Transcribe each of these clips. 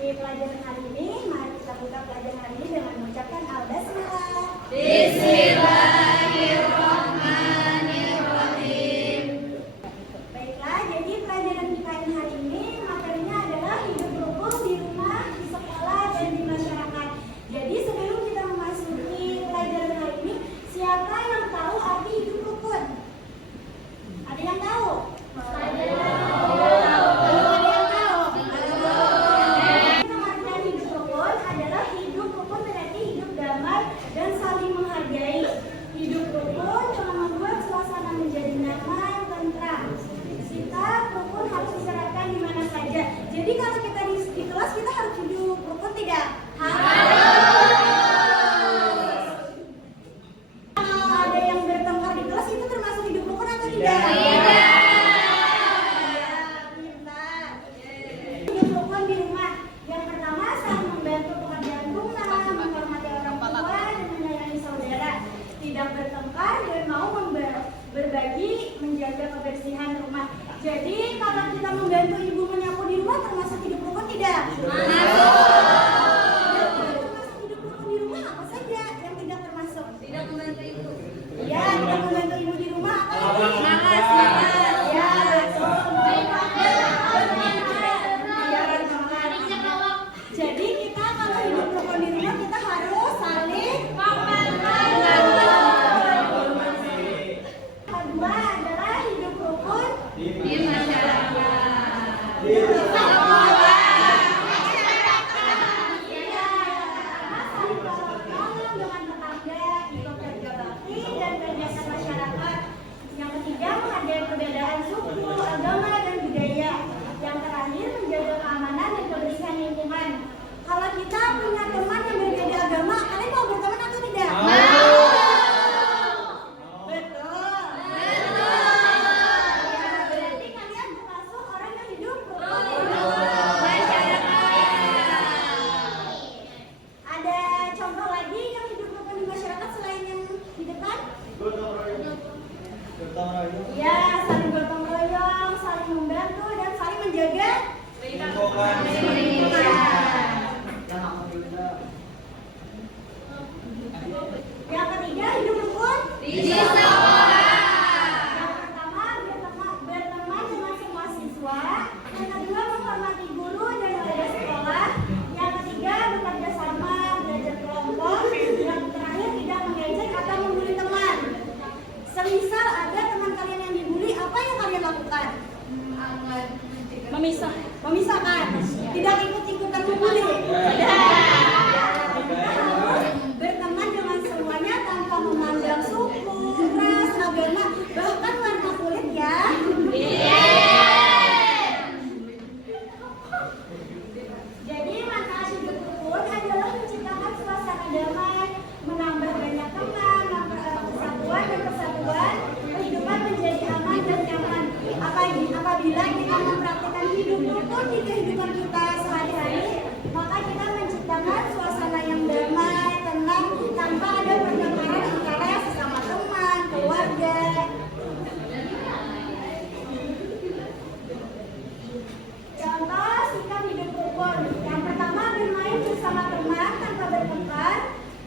Di pelajaran hari ini, mari kita buka pelajaran hari ini dengan mengucapkan Al-Basmalah. Bismillahirrahmanirrahim. Baiklah, jadi pelajaran kita hari ini materinya adalah hidup rukun di rumah, di sekolah, dan di masyarakat. Jadi sebelum kita memasuki pelajaran hari ini, siapa yang tahu arti hidup rukun? Ada yang tahu? Dan saling menghargai. Hidup rukun telah membuat suasana menjadi nyaman, tentram. Sikap rukun harus diserahkan di mana saja. Jadi kalau kita di kelas kita harus hidup rukun tidak? Harus. Kalau ada yang bertengkar di kelas itu termasuk hidup rukun atau tidak? Tidak. Hidup rukun di rumah. Yang pertama, saling membantu pekerjaan rumah, menghormati orang tua, dan menyayangi saudara. Tidak bertengkar dan mau berbagi, menjaga kebersihan rumah. Jadi kalau kita membantu ibu menyapu di rumah termasuk hidup rukun tidak? Termasuk hidup rukun di rumah apa saja yang tidak termasuk? Tidak membantu ibu. Ya, tidak membantu ibu di rumah apa saja? Ya, betul. Jadi kita kalau hidup rukun di rumah kita harus saling membantu. Kedua adalah hidup rukun di masyarakat. Yang ketiga, menghargai perbedaan suku, agama, dan budaya. Yang terakhir, menjaga keamanan dan kebersihan lingkungan. Kalau kita punya teman yang berbeda agama, kalian mau berteman atau tidak? Betul. Ya, berarti kalian termasuk orang yang hidup rukun di masyarakat. Ada contoh lagi yang hidup rukun di masyarakat selain yang di depan? Ya, saling gotong royong, saling membantu, dan saling menjaga lingkungan. Yang ketiga, hidup rukun di sekolah. Yang pertama, berteman dengan semua siswa. Yang kedua, menghormati guru dan warga sekolah. Yang ketiga, bekerja sama, belajar kelompok. Yang terakhir, tidak mengejek atau membuli teman. Semisal ada teman kalian yang dibully, apa yang kalian lakukan? Memisahkan. Tidak ikut-ikutan membuli. Berteman dengan semuanya tanpa memandang suku, ras, agama, bahkan warna kulit ya. Jadi manfaat hidup rukun adalah menciptakan suasana damai, menambah banyak teman, persatuan dan persatuan, kehidupan menjadi aman dan nyaman. Apabila kita mempraktikkan hidup rukun di kehidupan kita sehari-hari, maka kita menciptakan suasana yang damai, tenang, tanpa ada pertengkaran antara sesama teman, keluarga. Contoh sikap hidup rukun. Yang pertama, bermain bersama teman tanpa bertengkar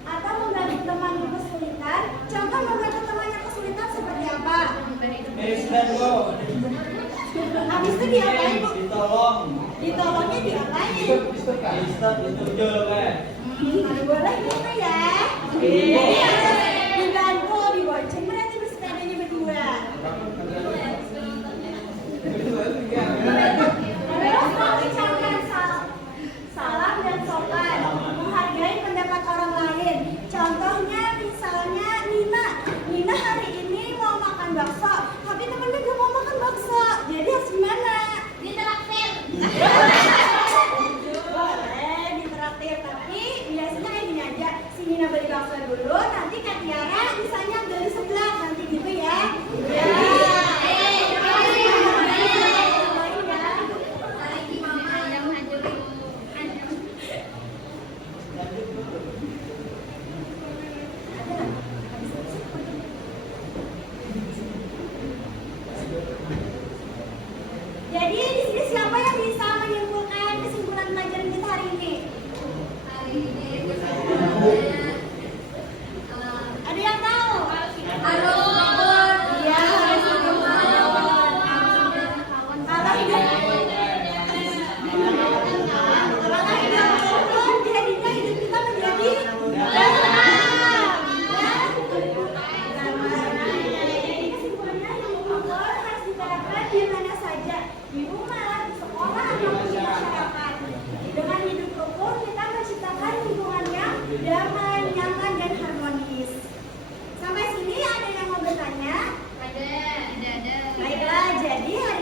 atau membantu teman yang kesulitan. Contoh membantu teman yang kesulitan seperti apa? Habis itu diapain, Bu? Ditolongnya diapain? Kalau boleh gitu ya. Jadi harus dibantu, dibonceng, berarti bersepedanya berdua. Terus mengucapkan salam dan sopan, menghargai pendapat orang lain. Contohnya misalnya Nina hari ini mau makan bakso, tapi temennya gak mau makan bakso. Jadi harus gimana? Ditraktir. Boleh ditraktir, tapi biasanya kayak gini aja. Si Nina beli bakso dulu, nanti Kak Tiara misalnya beli sebelah, nanti gitu ya. Ya. Jadi